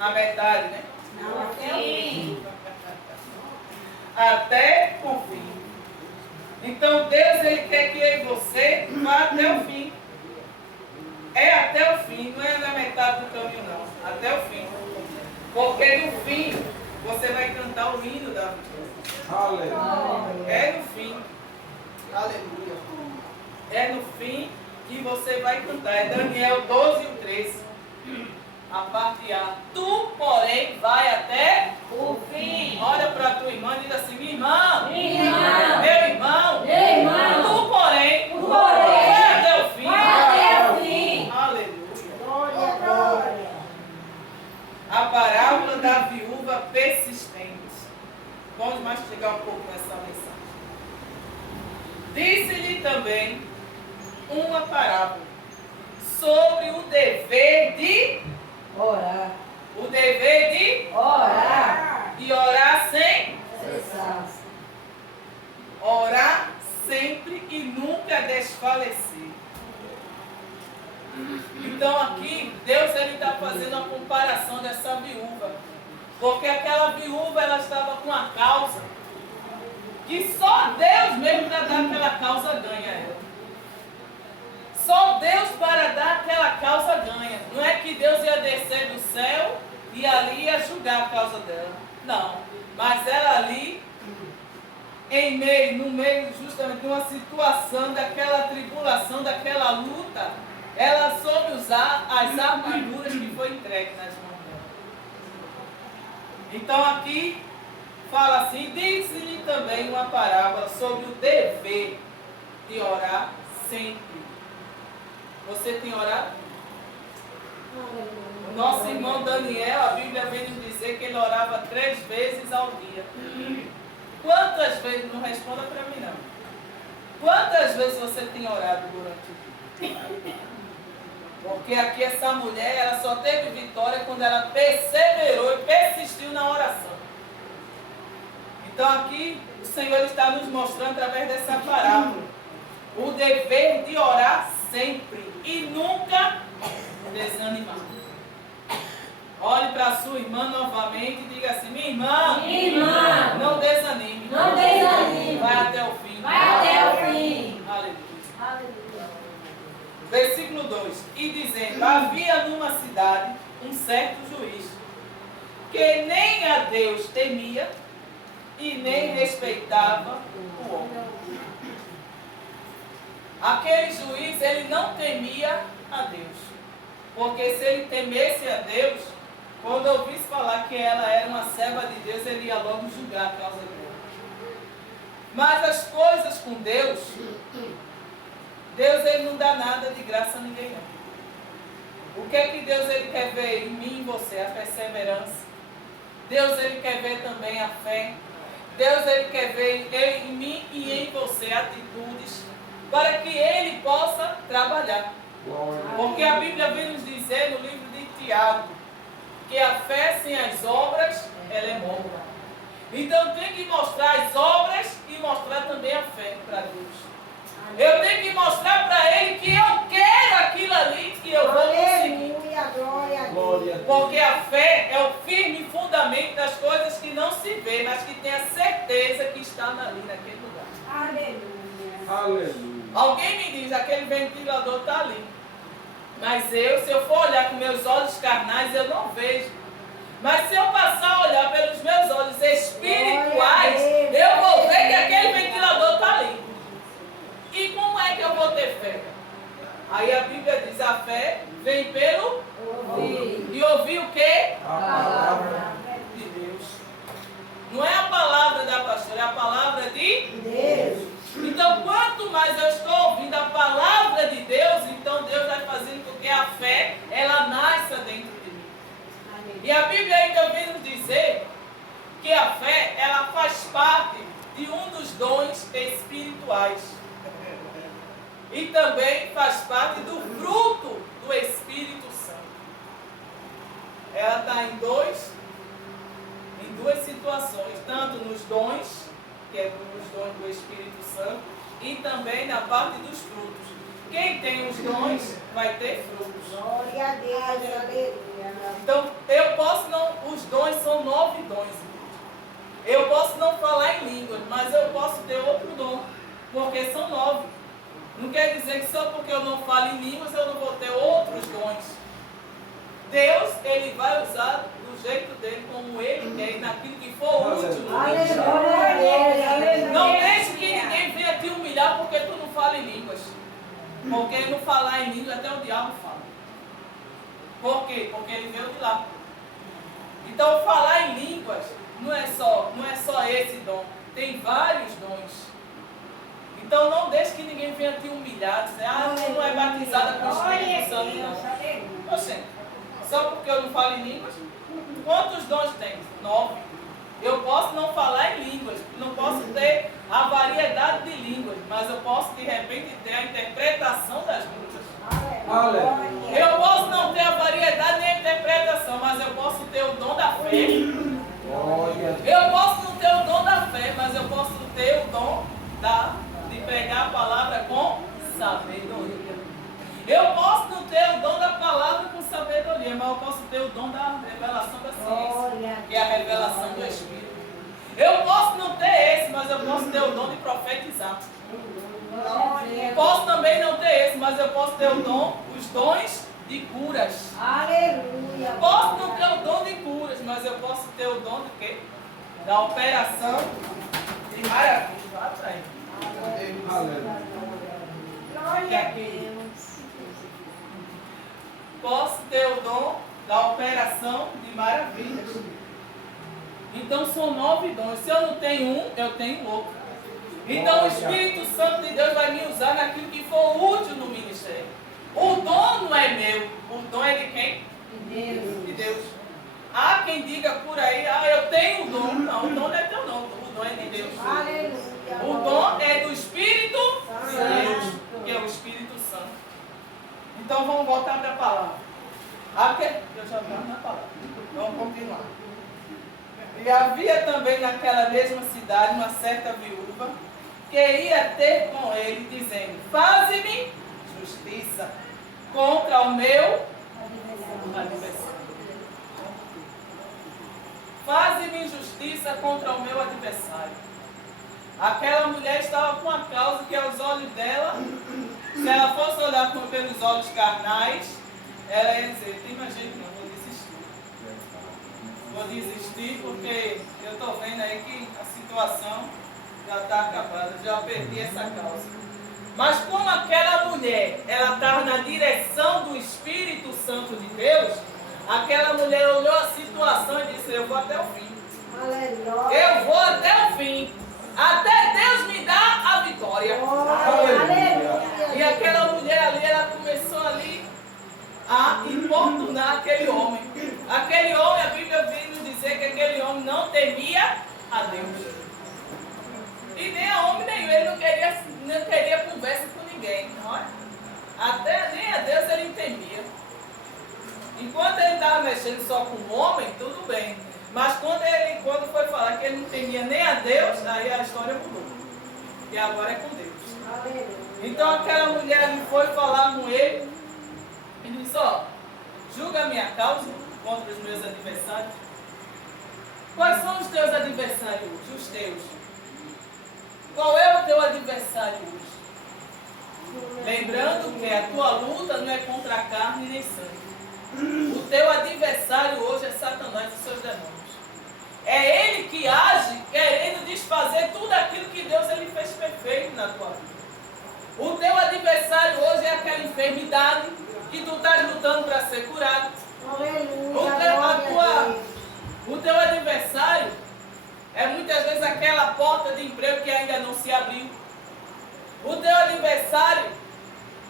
A metade, né? Não, até o fim. Até o fim. Então Deus, Ele quer que eu e você vá até o fim. É até o fim, não é na metade do caminho não. Até o fim. Porque no fim, você vai cantar o hino da vitória. Aleluia. É no fim. Aleluia. É no fim que você vai cantar. É Daniel 12 e 13. A parte A. Tu, porém, vai até O fim. Olha para tua irmã e diz assim: minha irmã, Minha irmã. meu irmão, Meu irmão. tu, porém, Tu, porém, vai até o fim. vai até o fim. Aleluia. Glória, glória. A parábola da viúva persistente. Vamos mastigar um pouco nessa mensagem. Disse-lhe também uma parábola sobre o dever de Orar. o dever de Orar. e orar sem Cessar. orar sempre e nunca desfalecer. Então aqui Deus está fazendo a comparação dessa viúva, porque aquela viúva ela estava com uma causa que só Deus mesmo para dar aquela causa ganha ela. Só Deus para dar aquela causa ganha. Não é que Deus ia descer do céu e ali ia julgar a causa dela. Não. Mas ela ali, no meio justamente de uma situação, daquela tribulação, daquela luta, ela soube usar as armaduras que foi entregue nas mãos dela. Então aqui fala assim: diz-lhe também uma parábola sobre o dever de orar sempre. Você tem orado? O nosso irmão Daniel, a Bíblia vem nos dizer que ele orava 3 vezes ao dia. Quantas vezes? Não responda para mim não. Quantas vezes você tem orado durante o dia? Porque aqui essa mulher, ela só teve vitória quando ela perseverou e persistiu na oração. Então aqui o Senhor está nos mostrando através dessa parábola o dever de orar sempre e nunca desanimar. Olhe para a sua irmã novamente e diga assim: minha irmã, não desanime. Não desanime. Vai até o fim. Vai até o fim. Aleluia. Aleluia. Versículo 2. E dizendo: havia numa cidade um certo juiz, que nem a Deus temia e nem respeitava o homem. Aquele juiz, ele não temia a Deus. Porque se ele temesse a Deus, quando ouvisse falar que ela era uma serva de Deus, ele ia logo julgar a causa dela. Mas as coisas com Deus, Deus ele não dá nada de graça a ninguém não. O que é que Deus ele quer ver em mim e em você? A perseverança. Deus ele quer ver também a fé. Deus ele quer ver em mim e em você atitudes para que ele possa trabalhar. Porque a Bíblia vem nos dizer no livro de Tiago que a fé sem as obras, ela é morta. Então tem que mostrar as obras e mostrar também a fé para Deus. Eu tenho que mostrar para Ele que eu quero aquilo ali que eu vou conseguir. Glória a Deus. Porque a fé é o firme fundamento das coisas que não se vê, mas que tem a certeza que está ali naquele lugar. Aleluia. Aleluia. Alguém me diz: aquele ventilador está ali. Mas se eu for olhar com meus olhos carnais, eu não vejo. Mas se eu passar a olhar pelos meus olhos espirituais, eu vou ver que aquele ventilador está ali. E como é que eu vou ter fé? Aí a Bíblia diz: a fé vem pelo Ouvir. e ouvir o quê? A palavra De Deus. Não é a palavra da pastora, é a palavra de Deus. Então, quanto mais eu estou ouvindo a palavra de Deus, então Deus vai fazendo com que a fé, ela nasça dentro de mim. E a Bíblia ainda vem nos dizer que a fé, ela faz parte de um dos dons espirituais. E também faz parte do fruto do Espírito Santo. Ela está em duas situações, tanto nos dons, que é nos dons do Espírito Santo, e também na parte dos frutos. Quem tem os dons vai ter frutos. Glória a Deus. Aleluia. Então, eu posso não dons. Eu posso não falar em línguas, mas eu posso ter outro dom, porque são 9. Não quer dizer que só porque eu não falo em línguas eu não vou ter outros dons. Deus, Ele vai usar do jeito dele, como Ele quer, e naquilo que for útil no ministério. Não deixe que ninguém venha te humilhar porque tu não fala em línguas. Porque não falar em línguas até o diabo fala. Por quê? Porque ele veio de lá. Então falar em línguas não é só esse dom. Tem vários dons. Então não deixe que ninguém venha te humilhar, dizer, tu não é batizada com o Espírito Santo, não. Oxê, só porque eu não falo em línguas? Quantos dons tem? 9. Eu posso não falar em línguas, não posso ter a variedade de línguas, mas eu posso de repente ter a interpretação das línguas. Eu posso não ter a variedade nem a interpretação, mas eu posso ter o dom da fé. Eu posso não ter o dom da fé, mas eu posso ter o dom de pregar a palavra com sabedoria. Eu posso não ter o dom da palavra com sabedoria, mas eu posso ter o dom da revelação da ciência, que é a revelação do Espírito. Eu posso não ter esse, mas eu posso ter o dom de profetizar. Posso também não ter esse, mas eu posso ter o dom, os dons de curas. Aleluia. Posso não ter o dom de curas, mas eu posso ter o dom de quê? Da operação de maravilha. Vai para aí. Glória a Deus. Posso ter o dom da operação de maravilhas. Então são 9 dons. Se eu não tenho um, eu tenho outro. Então o Espírito Santo de Deus vai me usar naquilo que for útil no ministério. O dom não é meu. O dom é de quem? De Deus. Há quem diga por aí, eu tenho o dom. Não, o dom não é teu não. O dom é de Deus. Aleluia. O dom é do Espírito de Deus, que é o Espírito Santo. Então vamos voltar para a palavra. Eu já vou na palavra. Vamos continuar. E havia também naquela mesma cidade uma certa viúva que ia ter com ele, dizendo: faze-me justiça contra o meu adversário. Faze-me justiça contra o meu adversário. Aquela mulher estava com uma causa que aos olhos dela, se ela fosse olhar pelos olhos carnais, ela ia dizer: tem mais jeito não, vou desistir. Vou desistir porque eu estou vendo aí que a situação já está acabada, já perdi essa causa. Mas como aquela mulher, ela estava na direção do Espírito Santo de Deus, aquela mulher olhou a situação e disse: eu vou até o fim. Aleluia. Eu vou até o fim. Até Deus me dá a vitória. Aleluia. E aquela mulher ali, ela começou ali a importunar aquele homem. Aquele homem, a Bíblia vem nos dizer que aquele homem não temia a Deus. E nem a homem nenhum, ele não queria conversa com ninguém. Não é? Até nem a Deus ele temia. Enquanto ele estava mexendo só com o homem, tudo bem. Mas quando foi falar que ele não temia nem a Deus, aí a história mudou. E agora é com Deus. Aleluia. Então aquela mulher foi falar com ele e disse: julga a minha causa contra os meus adversários. Quais são os teus adversários hoje? Os teus. Qual é o teu adversário hoje? Lembrando que a tua luta não é contra a carne nem sangue. O teu adversário hoje é Satanás e seus demônios. É ele que age querendo desfazer tudo aquilo que Deus ele fez perfeito na tua vida. O teu adversário hoje é aquela enfermidade que tu estás lutando para ser curado. O teu adversário é muitas vezes aquela porta de emprego que ainda não se abriu. O teu adversário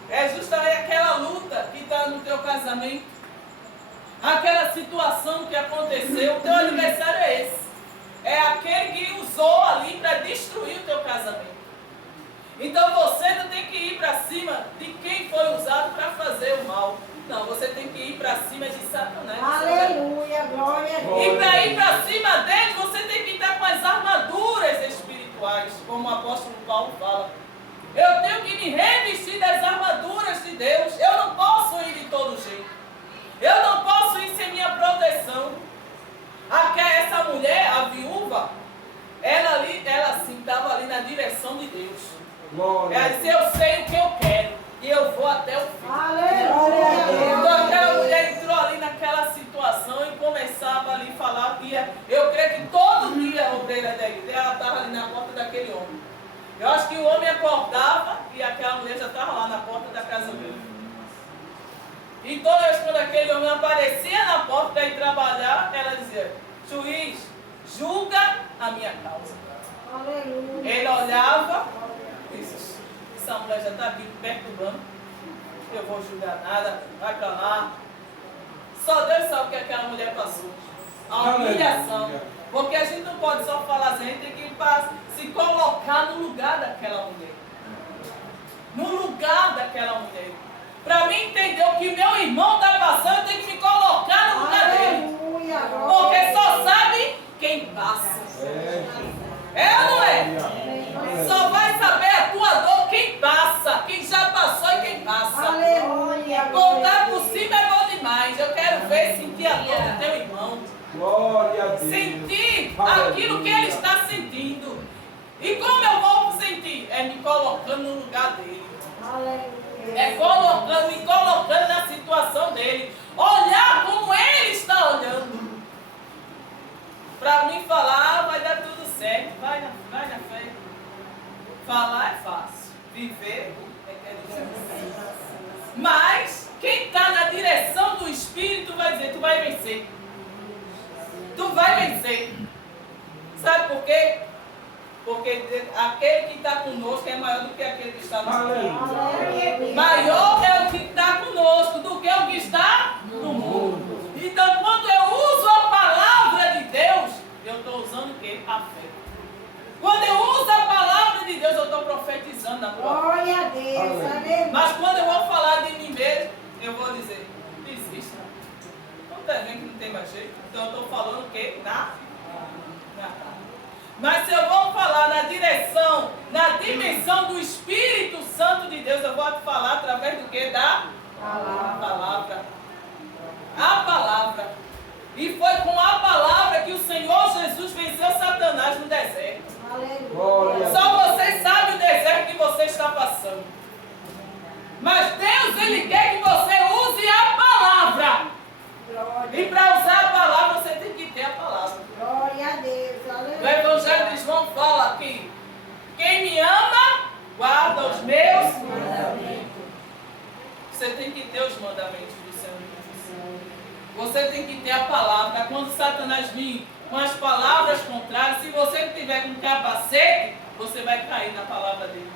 é justamente aquela luta que está no teu casamento. Aquela situação que aconteceu, o teu adversário é esse. É aquele que usou ali para destruir o teu casamento. Então você não tem que ir para cima de quem foi usado para fazer o mal. Não, você tem que ir para cima de Satanás. Aleluia, glória a Deus. E para ir para cima dele, você tem que estar com as armaduras espirituais, como o apóstolo Paulo fala. Eu tenho que me revestir das armaduras de Deus. Eu não posso ir de todo jeito. Eu não posso ir sem minha proteção. Essa mulher, ali falar. Eu creio que todo dia a obreira da igreja, ela estava ali na porta daquele homem. Eu acho que o homem acordava e aquela mulher já estava lá na porta da casa dele. E toda vez quando aquele homem aparecia na porta para ir trabalhar, ela dizia: juiz, julga a minha causa. Aleluia. Ele olhava e disse: essa mulher já está aqui me perturbando. Eu vou julgar nada, vai para lá. Só Deus sabe o que aquela mulher passou. A humilhação. Porque a gente não pode só falar assim, a gente tem que se colocar no lugar daquela mulher. No lugar daquela mulher. Para mim entender o que meu irmão está passando, eu tenho que me colocar no lugar dele. Aleluia. Porque só sabe quem passa. É ou não é? Só vai saber a tua dor quem passa. Quem já passou e quem passa. Aleluia. Contar por cima é bom demais. Eu quero ver, sentir a dor do teu irmão. Glória a Deus. Sentir aquilo que ele está sentindo. E como eu vou sentir? É me colocando no lugar dele. Aleluia. É me colocando na situação dele. Olhar como ele está olhando. Para mim falar, vai dar tudo certo. Vai na fé. Falar é fácil. Viver é que é difícil. Mas quem está na direção do Espírito vai dizer: tu vai vencer. Tu vai vencer. Sabe por quê? Porque aquele que está conosco é maior do que aquele que está no mundo. Maior é o que está conosco do que o que está no mundo. Então, quando eu uso a palavra de Deus, eu estou usando o quê? A fé. Quando eu uso a palavra de Deus, eu estou profetizando na palavra. Glória a Deus. Aleluia. Mas quando eu vou falar de mim mesmo, eu vou dizer: desista. Não tem gente que não tem mais jeito. Então eu estou falando o quê? Na carne. Mas se eu vou falar na direção, na dimensão do Espírito Santo de Deus, eu vou te falar através do quê? Da palavra. A palavra. E foi com a palavra que o Senhor Jesus venceu Satanás no deserto. Aleluia. Só você sabe o deserto que você está passando. Mas Deus, Ele quer que você use a palavra. E para usar a palavra, você tem que ter a palavra. Glória a Deus. Aleluia. O Evangelho de João fala que quem me ama, guarda os meus mandamentos. Você tem que ter os mandamentos do Senhor. Você tem que ter a palavra. Quando Satanás vir com as palavras contrárias, se você não tiver com capacete, você vai cair na palavra dele.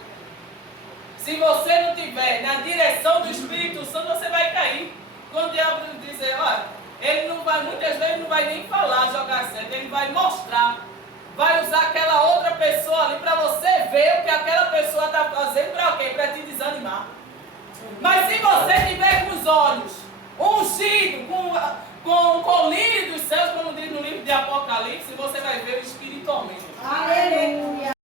Se você não tiver na direção do Espírito Santo, você vai cair. Quando o diabo dizer: olha, ele não vai, muitas vezes não vai nem falar, jogar certo, ele vai mostrar. Vai usar aquela outra pessoa ali para você ver o que aquela pessoa está fazendo para quê? Para te desanimar. Mas se você tiver com os olhos ungidos, com o colírio dos céus, como diz no livro de Apocalipse, você vai ver espiritualmente. Aleluia.